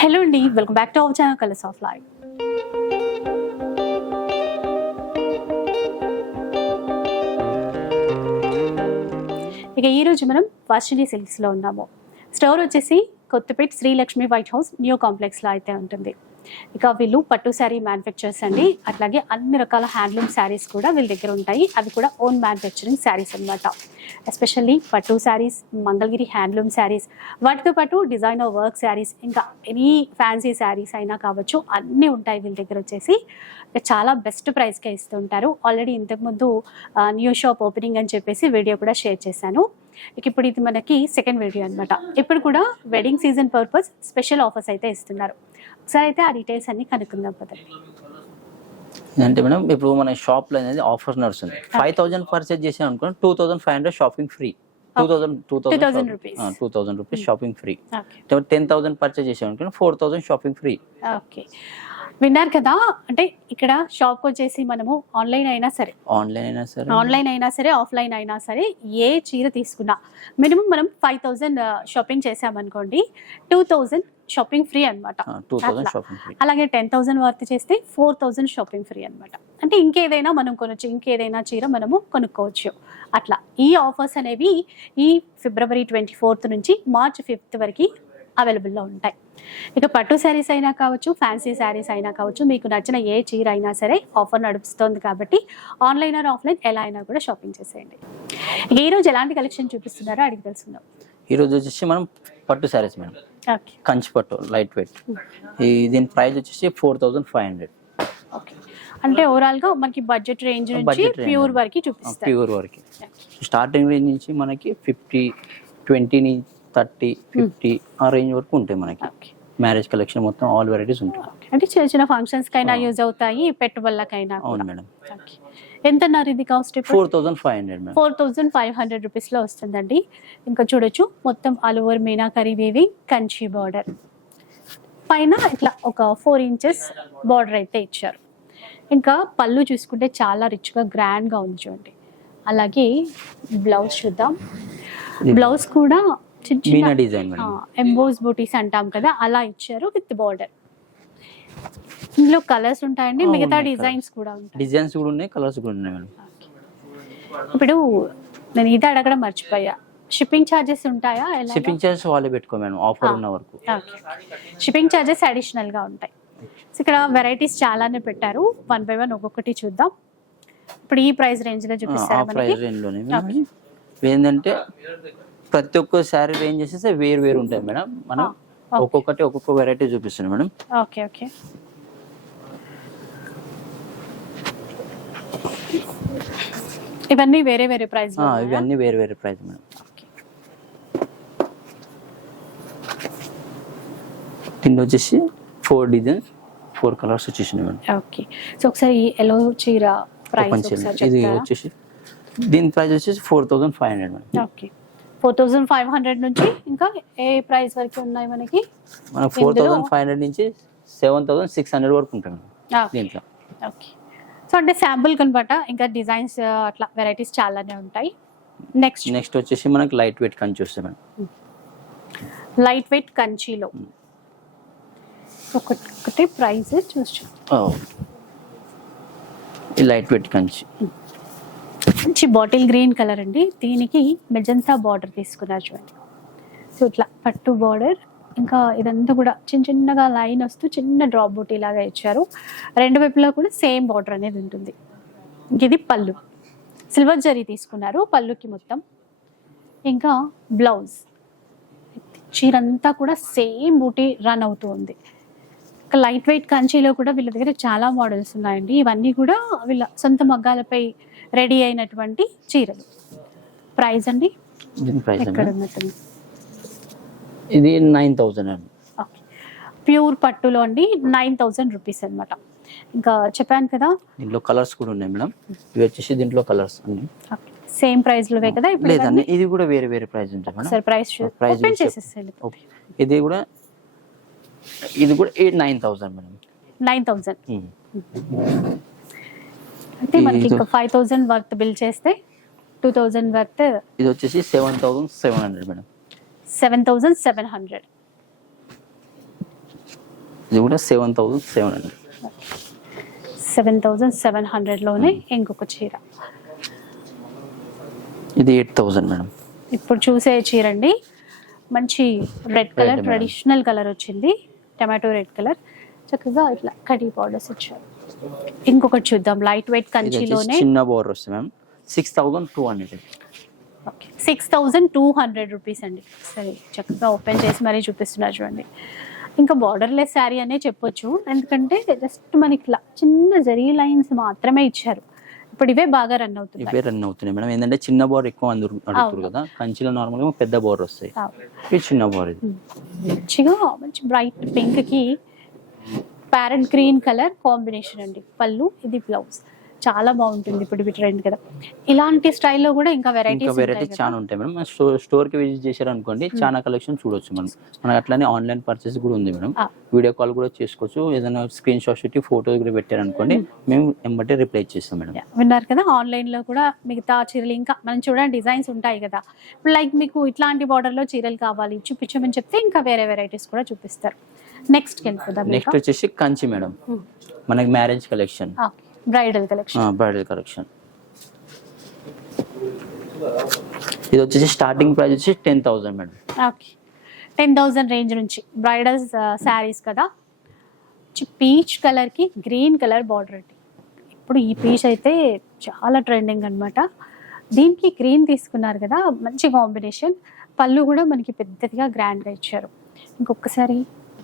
Hello అండి welcome back to our channel colours of life ఇక ఈరోజు మనం వర్షిని సిల్క్స్లో ఉన్నాము. స్టోర్ వచ్చేసి Kothapeta Srilakshmi white house new కాంప్లెక్స్లో అయితే ఉంటుంది. ఇక వీళ్ళు పట్టు శారీ మ్యానుఫ్యాక్చర్స్ అండి. అట్లాగే అన్ని రకాల హ్యాండ్లూమ్ శారీస్ కూడా వీళ్ళ దగ్గర ఉంటాయి. అవి కూడా ఓన్ మ్యానుఫ్యాక్చరింగ్ శారీస్ అన్నమాట. ఎస్పెషల్లీ పట్టు శారీస్ మంగళగిరి హ్యాండ్లూమ్ శారీస్. వాటితో పాటు డిజైనర్ వర్క్ శారీస్ ఇంకా ఎనీ ఫ్యాన్సీ శారీస్ అయినా కావచ్చు అన్నీ ఉంటాయి వీళ్ళ దగ్గర వచ్చేసి. చాలా బెస్ట్ ప్రైస్కే ఇస్తుంటారు ఆల్రెడీ ఇంతకుముందు న్యూ షాప్ ఓపెనింగ్ అని చెప్పేసి వీడియో కూడా షేర్ చేశాను. ఇక ఇప్పుడు ఇది మనకి సెకండ్ వీడియో అన్నమాట. ఇప్పుడు కూడా wedding season purpose special offers అయితే ఇస్తున్నారు. ఒకసారి అయితే ఆ డీటెయిల్స్ అన్ని కనుక్కుందాం పదండి. అంటే మేడం ఇప్పుడు మన షాప్లో అనేది ఆఫర్ నడుస్తుంది. ఫైవ్ థౌసండ్ పర్చేజ్ చేసాం అనుకోండి two thousand five hundred shopping free two thousand two 2000 thousand. Two thousand rupees shopping free ten thousand purchase చేసాం అనుకోండి four thousand shopping free okay విన్నారు కదా అంటే ఇక్కడ షాప్కి వచ్చేసి మనము ఆన్లైన్ అయినా సరే ఆన్లైన్ అయినా సరే. ఆన్లైన్ అయినా సరే ఆఫ్లైన్ అయినా సరే ఏ చీర తీసుకున్నా మినిమం మనం ఫైవ్ థౌజండ్ షాపింగ్ చేసామనుకోండి టూ థౌజండ్ షాపింగ్ ఫ్రీ అనమాట అలాగే టెన్ థౌసండ్ వర్త్ చేస్తే ఫోర్ థౌసండ్ షాపింగ్ ఫ్రీ అనమాట అంటే ఇంకేదైనా మనం కొనొచ్చు ఇంకేదైనా చీర మనము కొనుక్కోవచ్చు. అట్లా. ఈ ఆఫర్స్ అనేవి ఈ ఫిబ్రవరి ట్వంటీ ఫోర్త్ నుంచి మార్చ్ ఫిఫ్త్ వరకు అవైలబుల్లో ఉంటాయి. ఇక పట్టు శారీస్ అయినా కావచ్చు ఫ్యాన్సీ శారీస్ అయినా కావచ్చు మీకు నచ్చిన ఏ చీర అయినా సరే ఆఫర్ నడుస్తుంది కాబట్టి ఆన్లైన్ ఆర్ ఆఫ్లైన్ ఎలా అయినా కూడా షాపింగ్ చేసేయండి. ఇక ఈ రోజు ఎలాంటి కలెక్షన్ చూపిస్తున్నారో అడిగి తెలుసుకుందాం. ఈ రోజు వచ్చేసి మనం పట్టు శారీస్ మేడం. ఓకే. కంచి పట్టు లైట్ వెయిట్. ఈ దీని ప్రైస్ వచ్చేసి four thousand five hundred. Okay. అంటే ఓవరాల్గా మనకి బడ్జెట్ రేంజ్ నుంచి ప్యూర్. వరకు చూపిస్తారు. ప్యూర్ వరకు. స్టార్టింగ్ రేంజ్ నుంచి మనకి ఫిఫ్టీ ట్వంటీ థర్టీ ఫిఫ్టీ ఆ రేంజ్ వరకు ఉంటాయి మనకి. మ్యారేజ్ కలెక్షన్ మొత్తం ఆల్ వెరైటీస్ ఉంటాయి. అంటే చిన్న చిన్న ఫంక్షన్స్ కైనా. యూజ్ అవుతాయి పెట్టుబడులకైనా అవును మేడం. ఓకే. ఎంత అన్నారు ఇది cost four thousand five hundred four thousand five hundred రూపీస్లో వస్తుందండి. ఇంకా చూడొచ్చు మొత్తం all over meenakari weaving Kanchi border పైన ఇట్లా ఒక ఫోర్ ఇంచెస్ బార్డర్ అయితే ఇచ్చారు. ఇంకా పళ్ళు చూసుకుంటే చాలా రిచ్గా గ్రాండ్గా ఉంది చూడండి. అలాగే బ్లౌజ్ చూద్దాం. బ్లౌజ్ కూడా చిన్న ఎంబోస్ బూటీస్ అంటాం కదా అలా ఇచ్చారు విత్ బార్డర్ ఇందులో కలర్స్ ఉంటాయండి మిగతా డిజైన్స్ కూడా ఉంటాయి. డిజైన్స్ కూడా ఉన్నాయి కలర్స్ కూడా ఉన్నాయి మేడం. ఇప్పుడు నేను ఇది అడగడం మర్చిపోయా. షిప్పింగ్ ఛార్జెస్ ఉంటాయా? ఎలా షిప్పింగ్ చార్జెస్ వాళ్ళే పెట్టుకో మేడం ఆఫర్ ఉన్న వరకు. షిప్పింగ్ ఛార్జెస్ అడిషనల్గా ఉంటాయి. ఇక్కడ వెరైటీస్ చాలానే పెట్టారు. వన్ బై వన్ ఒక్కొక్కటి చూద్దాం. ఇప్పుడు ఈ ప్రైస్ రేంజ్లో చూపిస్తారా ప్రైస్ రేంజ్లోనే. ఏంటంటే ప్రతి ఒక్క శారీ రేంజ్ చేసేసి వేరు వేరు ఉంటాయి మేడం. మనం. ఒక్కొక్కటి ఒక్కొక్క వెరైటీ చూపిస్తున్నాం మేడం. ఓకే ఓకే ఇవన్నీ వేరే వేరే ప్రైస్ ఇవన్నీ వేరు వేరే ప్రైస్ మేడం. దీంట్లో వచ్చేసి ఫోర్ డిజైన్స్ ఫోర్ కలర్స్ వచ్చేసినాయి మేడం. ఓకే సో ఒకసారి ఈ ఎల్లో చీర ప్రైస్ ఇది వచ్చేసి దీని ప్రైస్ వచ్చేసి four thousand five hundred madam. Okay four thousand five hundred నుంచి ఇంకా ఏ ప్రైస్ వరకు ఉన్నాయి మనకి? మనకు ఫోర్ థౌసండ్ ఫైవ్ హండ్రెడ్ నుంచి సెవెన్ థౌసండ్ సిక్స్ హండ్రెడ్ వరకు మేడం ఓకే దీంట్లో. ఓకే సో అంటే శాంపుల్ కనబట ఇంకా డిజైన్స్ అట్లా వెరైటీస్ చాలానే ఉంటాయి. నెక్స్ట్ నెక్స్ట్ వచ్చేసి మనకి లైట్ వెయిట్ కంచి వస్తాయి మేడం. లైట్ వెయిట్ కంచిలో. ఒకటి ఒకటి ప్రైస్ చూసి ఈ లైట్ వెయిట్ కంచి మంచి బాటిల్ గ్రీన్ కలర్ అండి. దీనికి మెజంతా బార్డర్ తీసుకున్నారు చూడండి. సో ఇట్లా పట్టు బార్డర్. ఇంకా ఇదంతా కూడా చిన్న చిన్నగా లైన్ వస్తూ చిన్న డ్రాప్ బూటీ లాగా ఇచ్చారు. రెండు వైపులా కూడా సేమ్ బార్డర్ అనేది ఉంటుంది. ఇది పళ్ళు. సిల్వర్ జరీ తీసుకున్నారు పళ్ళుకి మొత్తం. ఇంకా బ్లౌజ్. చీరంతా కూడా సేమ్ బూటీ రన్ అవుతూ ఉంది. ఇంకా లైట్ వెయిట్ కంచీలో కూడా వీళ్ళ దగ్గర చాలా మోడల్స్ ఉన్నాయండి. ఇవన్నీ కూడా వీళ్ళ సొంత మగ్గాలపై రెడీ అయినటువంటి చీరలు. ప్రైస్ అండి? ప్రైస్ ఎక్కడ ఇది నైన్ థౌసండ్ అండి. ఓకే ప్యూర్ పట్టులో అండి నైన్ థౌజండ్ రూపీస్ అనమాట ఇంకా చెప్పాను కదా? దీంట్లో కలర్స్ కూడా ఉన్నాయి మేడం. ఇవి వచ్చేసి దీంట్లో కలర్స్ అన్ని సేమ్ ప్రైస్ లోవే కదా ఇప్పుడు లేదండి ఇది కూడా వేరే వేరే ప్రైస్ ఉంటాయి మేడం. సార్ ప్రైస్ చేసేసేయండి. ఓకే ఇది కూడా ఇది కూడా nine thousand madam. Nine thousand. అయితే మనకి ఇంకా ఫైవ్ థౌజండ్ వర్త్ బిల్ చేస్తే టూ థౌజండ్ వర్త్ ఇది వచ్చేసి seven thousand seven hundred madam. Seven thousand seven hundred ఇది కూడా seven thousand seven hundred seven thousand seven హండ్రెడ్లోనే ఇంకొక చీర. ఇది ఎయిట్ థౌసండ్ మేడం. ఇప్పుడు చూసే చీర అండి మంచి రెడ్ కలర్. ట్రెడిషనల్ కలర్ వచ్చింది. టమాటో రెడ్ కలర్ చక్కగా ఇట్లా కడీ పౌడర్స్ ఇచ్చారు. ఇంకొకటి చూద్దాం. లైట్ వెయిట్ కంచిలోనే చిన్న బోర్ వస్తుంది ma'am six thousand two hundred six thousand two hundred rupees అండి. సరే చక్కగా ఓపెన్ చేసి మరీ చూపిస్తున్నారు చూడండి. ఇంకా బార్డర్లెస్ శారీ అనే చెప్పొచ్చు. ఎందుకంటే జస్ట్ మనకి ఇలా చిన్న జరీ లైన్స్ మాత్రమే ఇచ్చారు. ఇప్పుడు ఇవే బాగా రన్ అవుతున్నాయి. ఇవే రన్ అవుతున్నాయి మేడం ఏంటంటే చిన్న బోర్ ఎక్కువ అందరు అడుగుతారు కదా. కంచిలో నార్మల్గా పెద్ద బోర్ వస్తాయి. చిన్న బోర్ ఇది. మంచిగా మంచి బ్రైట్ పింక్కి ప్యారెట్ గ్రీన్ కలర్ కాంబినేషన్ అండి. పళ్ళు ఇది బ్లౌజ్. చాలా బాగుంటుంది ఇప్పుడు ట్రెండ్ కదా. ఇలాంటి స్టైల్లో కూడా ఇంకా వెరైటీస్ వెరైటీస్ చాలా ఉంటాయి మేడం. స్టోర్కి విజిట్ చేశారు అనుకోండి చాలా కలెక్షన్ చూడొచ్చు మనం. మనకి అట్లానే ఆన్లైన్ పర్చేస్ కూడా ఉంది మేడం. వీడియో కాల్ కూడా చేసుకోవచ్చు. ఏదైనా స్క్రీన్ షాట్ పెట్టి ఫోటో కూడా పెట్టారు అనుకోండి మేము ఎంబటే రిప్లై చేస్తాం మేడం. విన్నారు కదా ఆన్లైన్లో కూడా మిగతా చీరలు ఇంకా మనం చూడండి డిజైన్స్ ఉంటాయి కదా. లైక్ మీకు ఇట్లాంటి border లో చీరలు కావాలి చూపించమని చెప్తే ఇంకా వేరే వెరైటీస్ కూడా చూపిస్తారు. నెక్స్ట్ నెక్స్ట్ వచ్చేసి కంచి మేడం. మనకి marriage collection bridal collection bridal collection ఇది వచ్చేసి స్టార్టింగ్ ప్రైస్ వచ్చి ten thousand madam. Okay ten thousand range నుంచి. బ్రైడల్ శారీస్ కదా. పీచ్ కలర్కి గ్రీన్ కలర్ బార్డర్ అండి. ఇప్పుడు ఈ పీచ్ అయితే చాలా ట్రెండింగ్ అన్నమాట. దీనికి గ్రీన్ తీసుకున్నారు కదా మంచి కాంబినేషన్ పళ్ళు కూడా మనకి పెద్దదిగా గ్రాండ్గా ఇచ్చారు. ఇంకొకసారి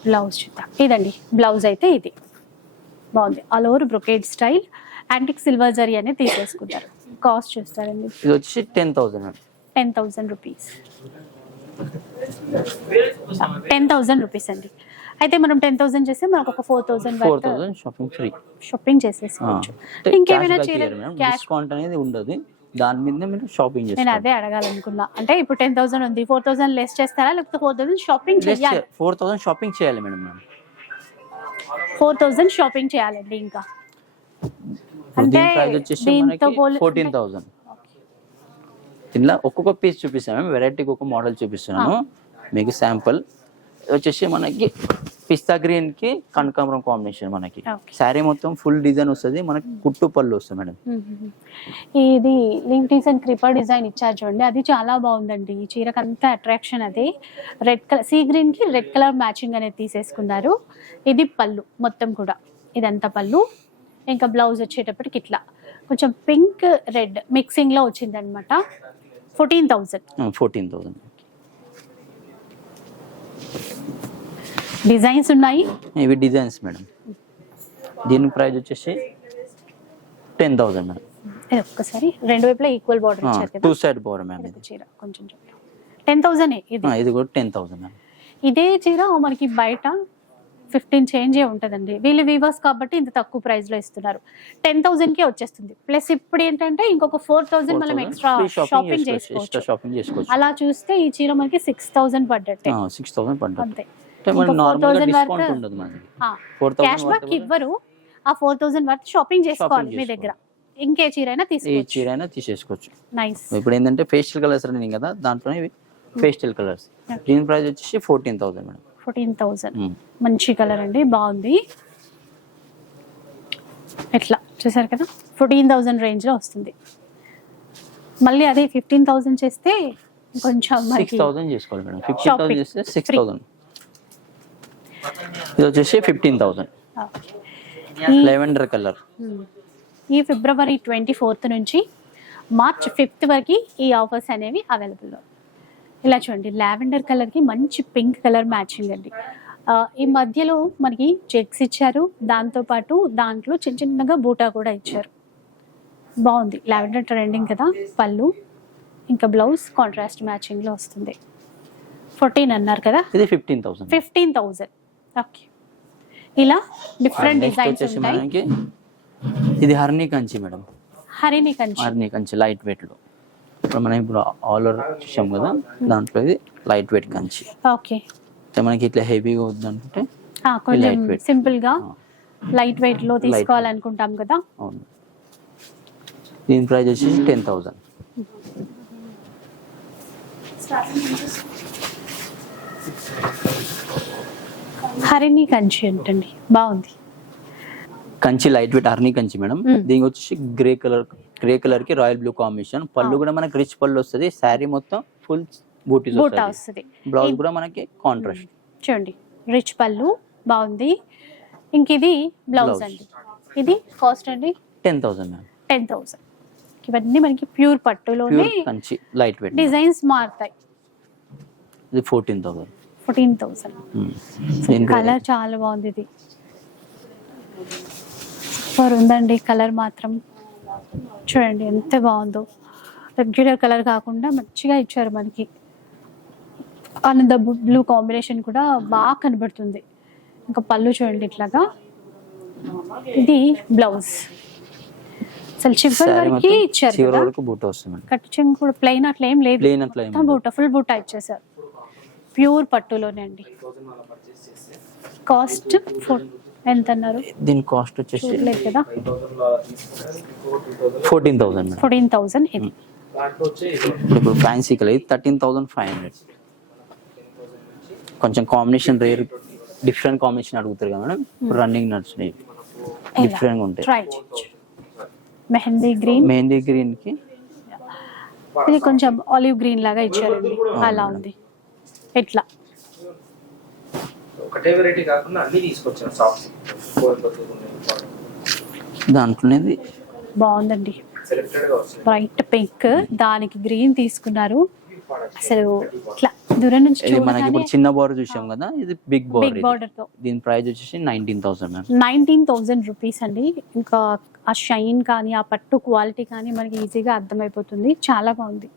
బ్లౌజ్ చూద్దాం. ఇదండి బ్లౌజ్ అయితే ఇది. బాగుంది. All over brocade style antique silver zari అనేది తీసేసుకున్నారు కాస్ట్ చూస్తారండి. ఇది వచ్చేసి ten thousand ten thousand rupees ten thousand rupees అండి. అయితే మనం టెన్ థౌసండ్ చేస్తే మనకు ఒక four thousand four thousand shopping free shopping చేసేసుకోవచ్చు. ఇంకేమైనా చీర క్యాష్ డిస్కౌంట్ అనేది ఉండదు. దాని మీద మీరు షాపింగ్ నేను చేస్తారు అదే అడగాలనుకున్నా. అంటే ఇప్పుడు టెన్ థౌసండ్ ఉంది ఫోర్ థౌసండ్ లెస్ చేస్తారా లేకపోతే ఫోర్ థౌసండ్ షాపింగ్ చేయాలి? ఫోర్ థౌసండ్ షాపింగ్ చేయాలి మేడం మనం ఫోర్ థౌసండ్ షాపింగ్ చేయాలండి ఇంకా. ఇప్పుడు అంటే ప్రైస్ వచ్చేసి దీంతో మనకి పోలి- ఫోర్టీన్ థౌసండ్ ఇలా ఒక్కొక్క పీస్ చూపిస్తాను మేము వెరైటీకి ఒక మోడల్ చూపిస్తున్నాను. మీకు శాంపుల్ వచ్చేసి మనకి పిస్తా గ్రీన్కి కనకాంబరం కాంబినేషన్ మనకి. శారీ మొత్తం ఫుల్ డిజైన్ వస్తుంది మనకి కుట్టు పళ్ళు వస్తుంది మేడం. ఇది లింక్ డిజైన్ క్రిపర్ డిజైన్ ఇచ్చారు చూడండి అది చాలా బాగుందండి. ఈ చీరకు అంతా అట్రాక్షన్ అది. రెడ్ కలర్ సీ గ్రీన్కి రెడ్ కలర్ మ్యాచింగ్ అనేది తీసేసుకున్నారు. ఇది పళ్ళు మొత్తం కూడా. ఇదంతా పళ్ళు. ఇంకా బ్లౌజ్ వచ్చేటప్పటికి ఇట్లా. కొంచెం పింక్ రెడ్ మిక్సింగ్లో వచ్చింది అనమాట fourteen thousand fourteen thousand. Designs ఉన్నాయి? ఇవి డిజైన్స్ మేడం. దీని ప్రైస్ వచ్చేసి టెన్ థౌసండ్ మేడం. ఒక్కసారి రెండు వైపులా ఈక్వల్ బార్డర్ ఇచ్చారు టూ కదా సైడ్ బోర్ మ్యామ్ ఇది. చీర కొంచెం టెన్ థౌజండ్ ఇది? ఆ, ఇది కూడా టెన్ థౌసండ్ మ్యామ్ ఇదే చీర మనకి బయట ఫిఫ్టీన్ చేంజే ఉంటుందండి. వీళ్ళు వీవర్స్ కాబట్టి ఇంత తక్కువ ప్రైస్లో ఇస్తున్నారు. టెన్ థౌసండ్ కే వచ్చేస్తుంది. ప్లస్ ఇప్పుడు ఏంటంటే ఇంకొక ఫోర్ థౌసండ్ మనం ఎక్స్ట్రా షాపింగ్ చేసుకోవచ్చు. అలా చూస్తే ఈ చీర మనకి సిక్స్ థౌసండ్ పడ్డట్టే. సిక్స్ థౌసండ్ అంతే. అంటే మనం ఇంకా నార్మల్గా 4,000 డిస్కౌంట్ వరకు- ఉండదు మనకి ఆ, ఫోర్ క్యాష్ బ్యాక్ థౌసండ్ ఇవ్వరు. ఆ ఫోర్ థౌసండ్ వర్త్ షాపింగ్ చేసుకోవాలి మీ. దగ్గర. ఇంకే చీర అయినా తీసుకోవచ్చు. చీర అయినా తీసేసుకోవచ్చు. నైస్ ఇప్పుడు ఏంటంటే ఫేషియల్ కలర్స్ రన్నింగ్ కదా దాంట్లో ఇవి ఫేషియల్ కలర్స్ దీని ప్రైస్ వచ్చేసి fourteen thousand madam. Fourteen thousand మ్మ్. మంచి కలర్ అండి బాగుంది. ఎట్లా? చూసారు కదా? ఫోర్టీన్ థౌజండ్ రేంజ్లో వస్తుంది. మళ్ళీ అదే ఫిఫ్టీన్ థౌజండ్ చేస్తే కొంచెం సిక్స్ థౌసండ్ చేసుకోవాలి మేడం. ఫిఫ్టీన్. థౌసండ్ చేస్తే సిక్స్. థౌసండ్ ఇది వచ్చేసి ఫిఫ్టీన్ థౌసండ్ లెవెండర్ కలర్. ఈ ఫిబ్రవరి ట్వంటీ ఫోర్త్ నుంచి మార్చ్ ఫిఫ్త్ వరకు ఈ ఆఫర్స్ అనేవి అవైలబుల్లో ఇలా చూడండి లావెండర్ కలర్కి మంచి పింక్ కలర్ మ్యాచింగ్ అండి. ఈ మధ్యలో మనకి చెక్స్ ఇచ్చారు. దాంతోపాటు దాంట్లో చిన్న చిన్నగా బూటా కూడా ఇచ్చారు. బాగుంది. లావెండర్ ట్రెండింగ్ కదా పళ్ళు ఇంకా బ్లౌజ్ కాంట్రాస్ట్ మ్యాచింగ్లో వస్తుంది. ఫోర్టీన్ అన్నారు కదా? ఇది fifteen thousand fifteen thousand okay ఇలా డిఫరెంట్ డిజైన్స్ ఉంటాయి. మనకి ఇది హర్నీ కంచి మేడం. హరిని కంచి. హర్నీ కంచి లైట్ వెయిట్లో. ఇప్పుడు మనం ఇప్పుడు ఆల్ ఓవర్ చూసాం కదా దాంట్లో ఇది లైట్ వెయిట్ కంచి. ఓకే అంటే మనకి ఇట్లా హెవీగా వద్దు అనుకుంటే ఆ, కొంచెం. సింపుల్గా లైట్ వెయిట్లో తీసుకోవాలనుకుంటాం కదా. అవును. దీని ప్రైస్ వచ్చేసి టెన్ థౌసండ్ హరిణి కంచి అంటండి. బాగుంది. కంచి లైట్ వెయిట్ అర్నీ కంచి మేడం. దీనికి వచ్చేసి గ్రే కలర్ గ్రే కలర్కి రాయల్ బ్లూ కాంబినేషన్. పళ్ళు కూడా మనకి రిచ్ పళ్ళు వస్తుంది. శారీ మొత్తం ఫుల్ బూటీస్ బూటా వస్తుంది. బ్లౌజ్ కూడా మనకి కాంట్రాస్ట్. చూడండి. రిచ్ పళ్ళు. బాగుంది. ఇంక ఇది బ్లౌజ్. అండి. ఇది కాస్ట్ అండి? Ten thousand ten thousand. ఇవన్నీ మనకి ప్యూర్ పట్టులోనే కంచి లైట్ వెయిట్ డిజైన్స్ మారుతాయి. ఇది fourteen thousand. Fourteen thousand. Colour చాలా బాగుంది ఇది. సూపర్ ఉందండి కలర్ మాత్రం. చూడండి ఎంత బాగుందో. రెగ్యులర్ కలర్ కాకుండా మంచిగా ఇచ్చారు మనకి. ఆనంద బ్లూ కాంబినేషన్ కూడా బాగా కనబడుతుంది. ఇంకా పళ్ళు చూడండి ఇట్లాగా. ఇది బ్లౌజ్ అసలు చివరి వరకు ఇచ్చారు చివరి కదా. వరకు బూట వస్తుంది మేడం కట్ చెంగు కూడా ప్లెయిన్ అట్లా ఏం లేదు. బూట ఫుల్ బూట ఇచ్చేసారు. ప్యూర్ పట్టులోనే అండి. కాస్ట్ ఫోర్ ఎంత అన్నారు దీని కాస్ట్ వచ్చేసి చూడలేదు కదా. ఫోర్టీన్ థౌసండ్ ఫోర్టీన్ థౌసండ్ ఇది. ఇప్పుడు ఫ్యాన్సీ కలర్. ఇది థర్టీన్ థౌసండ్ ఫైవ్ హండ్రెడ్. కొంచెం కాంబినేషన్ రేర్ డిఫరెంట్ కాంబినేషన్ అడుగుతారు కదా మేడం. రన్నింగ్ నడుచున్నాయి డిఫరెంట్గా ఉంటాయి. మెహందీ గ్రీన్. మెహందీ గ్రీన్కి ఇది కొంచెం ఆలివ్ గ్రీన్ లాగా ఇచ్చారండి. అలా ఉంది. ఎట్లా? ఒకటే వెరైటీ కాకుండా అన్ని తీసుకొచ్చాను సాఫ్ట్ దాంట్లోనేది బాగుందండి. సెలెక్టెడ్గా వస్తాయి బ్రైట్ పింక్ దానికి గ్రీన్ తీసుకున్నారు. అసలు ఇట్లా దూరం నుంచి ఇది మనకి ఇప్పుడు చిన్న బార్డర్ చూసాం కదా ఇది బిగ్ బిగ్ బార్డర్ బార్డర్తో. దీని ప్రైస్ వచ్చేసి nineteen thousand ma'am nineteen thousand rupees అండి. ఇంకా ఆ షైన్ కానీ ఆ పట్టు క్వాలిటీ కానీ మనకి ఈజీగా అర్థమైపోతుంది. చాలా బాగుంది.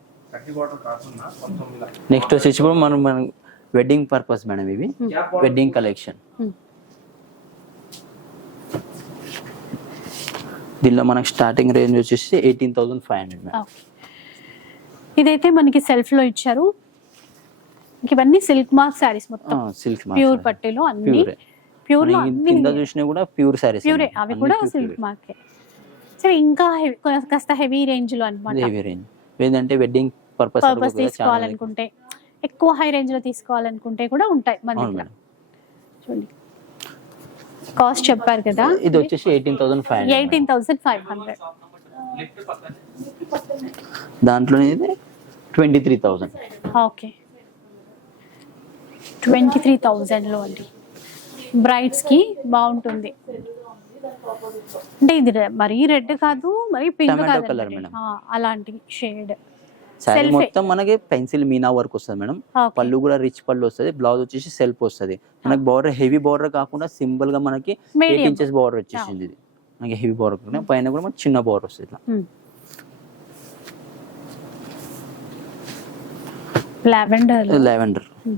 నెక్స్ట్ వచ్చేసి కూడా మనం మనం వెడ్డింగ్ పర్పస్ మేడం ఇవి. Wedding collection Hmm. దీనిలో మనకి స్టార్టింగ్ రేంజ్ వచ్చేసి eighteen thousand five hundred madam okay ఇదైతే మనకి సెల్ఫ్లో ఇచ్చారు. ఇవన్నీ సిల్క్ మార్క్ శారీస్ మొత్తం. సిల్క్ ప్యూర్ పట్టులో అన్ని. ప్యూరే లో కింద చూసినా కూడా ప్యూర్ సారీస్ ప్యూరే అవి కూడా సిల్క్ మార్కే సో ఇంకా కాస్త హెవీ రేంజ్లో అనమాట హెవీ రేంజ్ ఏంటంటే వెడ్డింగ్ పర్పస్ తీసుకోవాలనుకుంటే. ఎక్కువ హై రేంజ్లో తీసుకోవాలనుకుంటే కూడా ఉంటాయి మన దగ్గర. చూడండి. కాస్ట్ చెప్పారు కదా. ఇది వచ్చేసి eighteen thousand five eighteen thousand five hundred దాంట్లో ఇది twenty three thousand okay twenty three థౌజండ్లో అండి బ్రైడ్స్కి బాగుంటుంది. అంటే ఇది మరీ రెడ్ కాదు మరీ పింక్ కాదు అలాంటి షేడ్ శారీ. మొత్తం మనకి పెన్సిల్ మీనా వర్క్ వస్తుంది మేడం. పళ్ళు కూడా రిచ్ పళ్ళు వస్తుంది బ్లౌజ్ వచ్చేసి సెల్ఫ్ వస్తుంది. మనకి బార్డర్ హెవీ బార్డర్ కాకుండా సింపుల్గా మనకి ఎయిట్ ఇంచెస్ బార్డర్ వచ్చేసింది ఇది. మనకి హెవీ బార్డర్ కాకుండా పైన కూడా మనకి చిన్న బార్డర్ వస్తుంది ఇట్లా. Lavender lavender Hmm.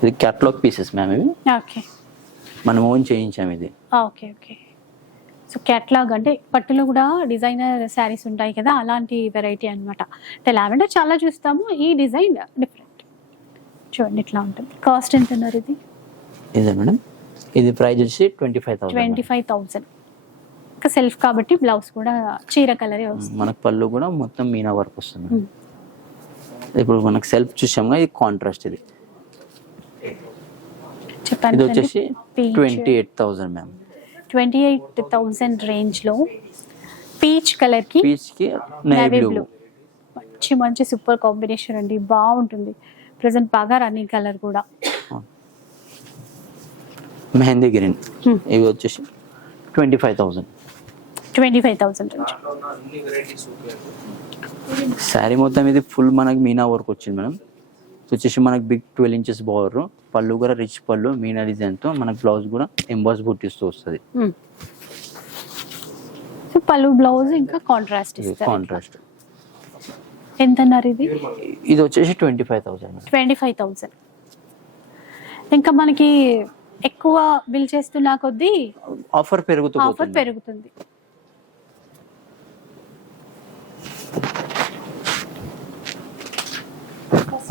ఇది క్యాట్లాగ్ పీసెస్ మ్యామ్ ఇవి. ఓకే మనం ఓన్ చేయించాము ఇది. ఓకే ఓకే సో క్యాట్లాగ్ అంటే పట్టులో కూడా డిజైనర్ శారీస్ ఉంటాయి కదా అలాంటి వెరైటీ అన్నమాట. అంటే లావెండర్ చాలా చూస్తాము ఈ డిజైన్ డిఫరెంట్ చూడండి ఇట్లా ఉంటుంది. కాస్ట్ ఎంత అన్నారు ఇది? ఇదే మేడం. ఇది ప్రైస్ వచ్చి twenty five twenty thousand five thousand ఇంకా సెల్ఫ్ కాబట్టి బ్లౌజ్ కూడా చీర కలరే వస్తుంది. మనకు పళ్ళు కూడా మొత్తం మీనా వర్క్ వస్తుంది. ఇప్పుడు మనకు సెల్ఫ్ చూసాము ఇది కాంట్రాస్ట్ ఇది. ఇది వచ్చేసి twenty eight thousand ma'am twenty eight thousand రేంజ్లో పీచ్ కలర్కి పీచ్కి నేవీ నేవీ బ్లూ బ్లూ మంచి మంచి సూపర్ కాంబినేషన్ అండి. బాగుంటుంది. ప్రజెంట్ బాగా రన్నింగ్ కలర్ కూడా. మెహందీ గ్రీన్. ఇవి వచ్చేసి twenty five thousand twenty five varieties saree మొత్తం ఇది ఫుల్ మనకి మీనా వర్క్ వచ్చింది మేడం. వచ్చేసి మనకి బిగ్ ట్వెల్వ్ ఇంచెస్ బార్డర్ పళ్ళు కూడా రిచ్ పళ్ళు మీనా డిజైన్తో మనకి బ్లౌజ్ కూడా ఎంబాస్ బుట్టిస్తూ వస్తుంది. సో పళ్ళు బ్లౌజ్ ఇంకా కాంట్రాస్ట్ కాంట్రాస్ట్ ఎంత అన్నారు ఇది? ఇది వచ్చేసి twenty five thousand twenty five thousand ఇంకా మనకి ఎక్కువ బిల్ చేస్తున్నా కొద్దీ ఆఫర్ పెరుగుతూ ఆఫర్ పెరుగుతుంది.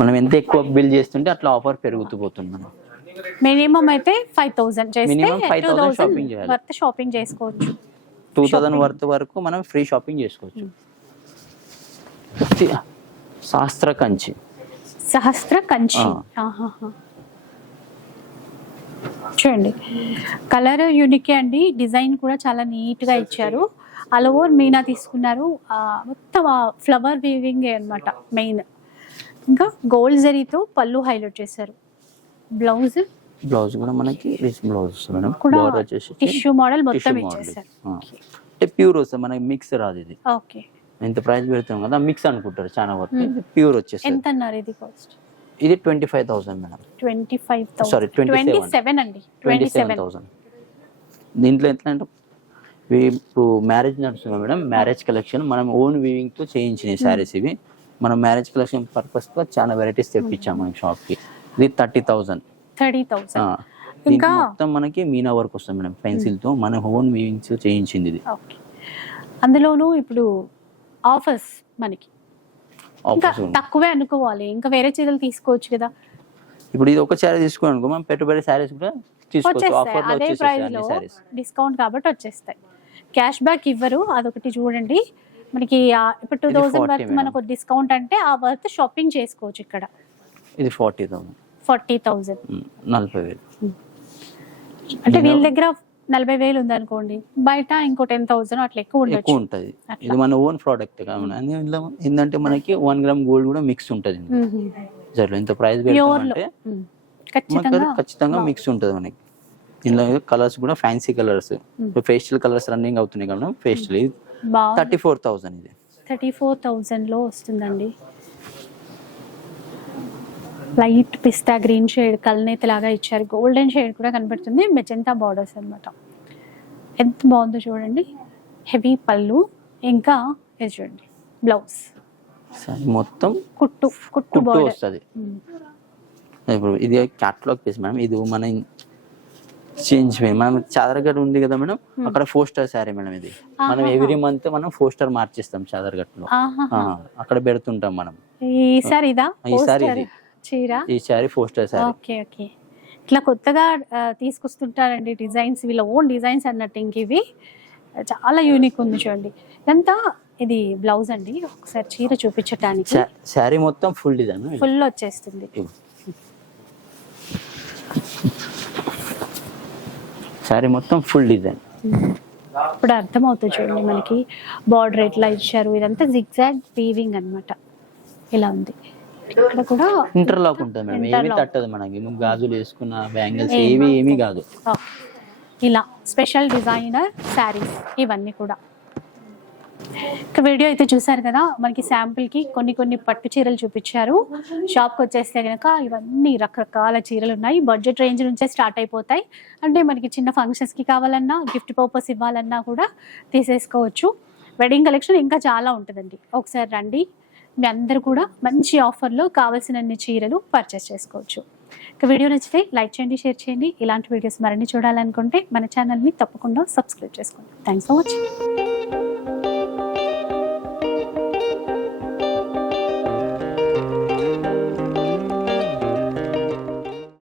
మనం ఎంత ఎక్కువ బిల్ చేస్తుంటే అట్లా ఆఫర్ పెరుగుతూ పోతుంది మనం మినిమం అయితే ఫైవ్ థౌసండ్ చేస్తే Minimum 5,000 two thousand. Worth shopping చేసుకోవచ్చు. టూ థౌసండ్ వర్త్ వరకు మనం ఫ్రీ షాపింగ్ చేసుకోవచ్చు. శాస్త్ర కంచి. సహస్ర కంచి. చూడండి. కలర్ యూనిక్ అండి. డిజైన్ కూడా చాలా నీట్గా ఇచ్చారు. ఆల్ ఓవర్ మీనా తీసుకున్నారు. మొత్తం ఫ్లవర్ వీవింగ్ అన్నమాట మెయిన్ ఇంకా గోల్డ్ జరీతో పళ్ళు హైలైట్ చేశారు. బ్లౌజ్ బ్లౌజ్ కూడా మనకి బ్లౌజ్ వస్తుంది కూడా వచ్చేసి టిష్యూ మోడల్ మొత్తం. ఇచ్చేసారు. అంటే ప్యూర్ వస్తుంది మనకి మిక్స్ రాదు ఇది. ఓకే ఎంత ప్రైస్ పెడుతున్నాం కదా మిక్స్ అనుకుంటారు చాలా వరకు. ప్యూర్ వచ్చేస్తుంది ఎంత అన్నారు ఇది కాస్ట్ ఇది twenty five thousand madam. Twenty five 27. Twenty seven అండి. ట్వంటీ సెవెన్ థౌసండ్ దీంట్లో ఎట్లా అంటే ఇప్పుడు మ్యారేజ్ నడుస్తుంది మేడం. మ్యారేజ్ కలెక్షన్ మనం ఓన్ వీవింగ్తో చేయించిన శారీస్ ఇవి. మనం మ్యారేజ్ కలెక్షన్ పర్పస్గా చాలా వెరైటీస్ తెప్పించాం మన షాప్కి. ఇది థర్టీ థౌసండ్ థర్టీ థౌసండ్ ఇంకా- మొత్తం మనకి మీనా వర్క్ వస్తుంది మేడం. పెన్సిల్తో మన ఓన్ వీవింగ్స్ చేయించింది ఇది. అందులోనూ ఇప్పుడు ఆఫర్స్ మనకి. ఇంకా తక్కువే అనుకోవాలి. ఇంకా వేరే చీరలు తీసుకోవచ్చు కదా. ఇప్పుడు ఇది ఒక శారీ తీసుకోవాలి అనుకో మనం పెట్టుబడి శారీస్ కూడా తీసుకోవచ్చు. అదే ప్రైస్లో డిస్కౌంట్ కాబట్టి వచ్చేస్తాయి. క్యాష్ బ్యాక్ ఇవ్వరు. అదొకటి చూడండి. మనకి ఇప్పుడు టూ థౌసండ్ 40 వర్త్ మేడం. మనకు డిస్కౌంట్ అంటే ఆ వర్త్ షాపింగ్ చేసుకోవచ్చు ఇక్కడ. ఇది ఫార్టీ థౌసండ్ ఫార్టీ థౌసండ్ నలభై వేలు. అంటే వీళ్ళ దగ్గర నలభై వేలు ఉందనుకోండి బయట ఇంకో టెన్ థౌసండ్ అట్లా ఎక్కువ ఉండొచ్చు. ఎక్కువ ఉంటది. ఇది మన ఓన్ ప్రోడక్ట్ కాబట్టి ఏంటంటే మనకి వన్ గ్రామ్ గోల్డ్ కూడా మిక్స్ ఉంటది జర్లో ఇంత ప్రైస్ ఖచ్చితంగా. మిక్స్ ఉంటుంది మనకి. ఇందులో కలర్స్ కూడా fancy colours facial colours running అవుతున్నాయి కదా ఫేషియల్ థర్టీ ఫోర్ థౌసండ్ ఇది. థర్టీ ఫోర్ థౌజండ్లో వస్తుందండి. లైట్ పిస్తా గ్రీన్ షేడ్ కల్నేత లాగా ఇచ్చారు. గోల్డెన్ షేడ్ కూడా కనబడుతుంది మెజెంటా బార్డర్స్ అన్నమాట. ఎంత బాగుందో చూడండి. హెవీ పళ్ళు ఇంకా ఇది చూడండి. బ్లౌజ్. సారీ మొత్తం కుట్టు కుట్టు వస్తుంది. ఇప్పుడు ఇది క్యాట్లాగ్ పీస్ మేడం. ఇది మన చేంజ్ మనం చాదరగట్ ఉంది కదా మేడం? అక్కడ ఫోర్ స్టార్ శారీ మేడం ఇది. మనం ఎవ్రీ మంత్ మనం ఫోర్ స్టార్ మార్చిస్తాం చాదరగట్లో అక్కడ పెడుతుంటాం మనం. ఈసారి ఇది. చీర? ఈ saree four star saree. Okay okay. ఇట్లా కొత్తగా తీసుకొస్తుంటారండి డిజైన్స్. వీళ్ళ ఓన్ డిజైన్స్ అన్నట్టు ఇంక ఇవి. చాలా యూనిక్ ఉంది చూడండి. ఇదంతా ఇది బ్లౌజ్ అండి. ఒకసారి చీర చూపించడానికి శారీ మొత్తం ఫుల్ డిజైన్ ఫుల్ వచ్చేస్తుంది. శారీ మొత్తం ఫుల్ డిజైన్. ఇప్పుడు అర్థమవుతుంది చూడండి మనకి. బార్డర్ ఎట్లా ఇచ్చారు? ఇదంతా జిగ్జాగ్ వీవింగ్ అన్నమాట. ఇలా ఉంది. ఇక్కడ కూడా ఇంటర్లాక్ ఉంటుంది మేడం. ఏమీ. తట్టదు మనకి. గాజులు వేసుకున్న బ్యాంగిల్స్ ఏవి ఏమీ కాదు. ఇలా. స్పెషల్ డిజైనర్ శారీస్ ఇవన్నీ కూడా. ఇక వీడియో అయితే చూసారు కదా మనకి శాంపుల్కి కొన్ని కొన్ని పట్టు చీరలు చూపించారు. షాప్కి వచ్చేస్తే కనుక ఇవన్నీ రకరకాల చీరలు ఉన్నాయి. బడ్జెట్ రేంజ్ నుంచే స్టార్ట్ అయిపోతాయి. అంటే మనకి చిన్న ఫంక్షన్స్కి కావాలన్నా గిఫ్ట్ పర్పస్ ఇవ్వాలన్నా కూడా తీసేసుకోవచ్చు. వెడ్డింగ్ కలెక్షన్ ఇంకా చాలా ఉంటుందండి. ఒకసారి రండి. మీ అందరు కూడా మంచి ఆఫర్లో కావాల్సినన్ని చీరలు పర్చేస్ చేసుకోవచ్చు. ఇక వీడియో నచ్చితే లైక్ చేయండి షేర్ చేయండి. ఇలాంటి వీడియోస్ మరిన్ని చూడాలనుకుంటే మన ఛానల్ని తప్పకుండా సబ్స్క్రైబ్ చేసుకోండి. Thanks for watching